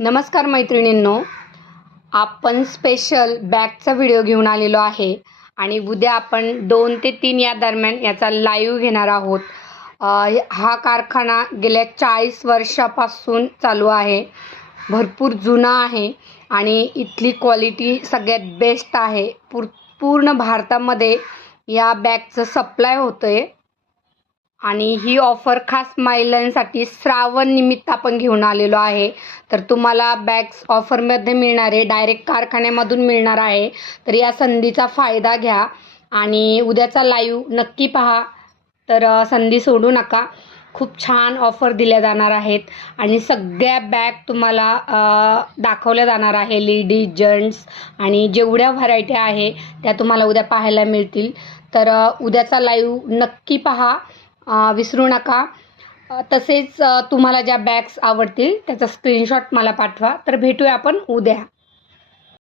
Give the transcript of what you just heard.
नमस्कार मैत्रिणींनो आपण स्पेशल बॅगचा व्हिडिओ घेऊन आलेलो आहे आणि उद्या आपण दोन ते तीन या दरम्यान याचा लाईव्ह घेणार आहोत. हा कारखाना गेल्या चाळीस वर्षापासून चालू आहे. भरपूर जुना आहे आणि इथली क्वालिटी सगळ्यात बेस्ट आहे. पूर पूर्ण भारतामध्ये या बॅगचं सप्लाय होतं आहे आणि ही ऑफर खास महिलांसाठी श्रावण निमित्त आपण घेऊन आलेलो आहे. तर तुम्हाला बॅग्स ऑफरमध्ये मिळणार आहे डायरेक्ट कारखान्यामधून मिळणार आहे. तर या संधीचा फायदा घ्या आणि उद्याचा लाईव्ह नक्की पहा. तर संधी सोडू नका. खूप छान ऑफर दिल्या जाणार आहेत आणि सगळ्या बॅग तुम्हाला दाखवल्या जाणार आहे. लेडीज जेंट्स आणि जेवढ्या व्हरायटी आहे त्या तुम्हाला उद्या पाहायला मिळतील. तर उद्याचा लाईव्ह नक्की पहा. विसरू नका. तसेच तुम्हाला ज्या बॅग्स आवडतील त्याचा स्क्रीनशॉट मला पाठवा. तर भेटूया आपण उद्या.